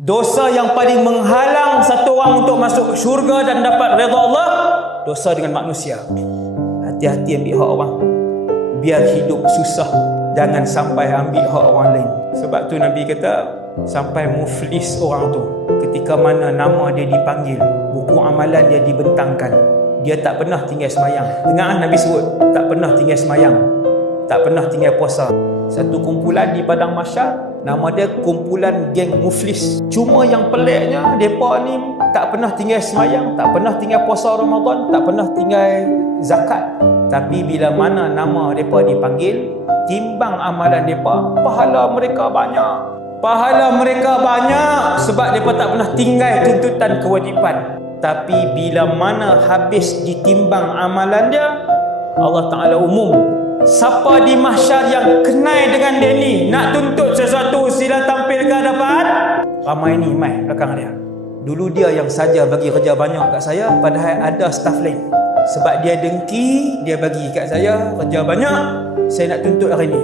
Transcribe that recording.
Dosa yang paling menghalang satu orang untuk masuk syurga dan dapat redha Allah, dosa dengan manusia. Hati-hati ambil hak orang. Biar hidup susah, jangan sampai ambil hak orang lain. Sebab tu Nabi kata, sampai muflis orang tu ketika mana nama dia dipanggil, buku amalan dia dibentangkan, dia tak pernah tinggal semayang. Dengar Nabi sebut, tak pernah tinggal semayang, tak pernah tinggal puasa. Satu kumpulan di padang mahsyar, nama dia kumpulan geng muflis. Cuma yang peliknya, mereka ni tak pernah tinggal semayang, tak pernah tinggal puasa Ramadan, tak pernah tinggal zakat. Tapi bila mana nama mereka dipanggil, timbang amalan mereka, pahala mereka banyak. Pahala mereka banyak sebab mereka tak pernah tinggal tuntutan kewajipan. Tapi bila mana habis ditimbang amalan dia, Allah Ta'ala umum, siapa di mahsyar yang kenal dengan dia ni, nak tuntut sesuatu, sila tampil ke hadapan. Ramai ni mai belakang dia. Dulu dia yang saja bagi kerja banyak kat saya, padahal ada staff lain. Sebab dia dengki, dia bagi kat saya kerja banyak, saya nak tuntut hari ni.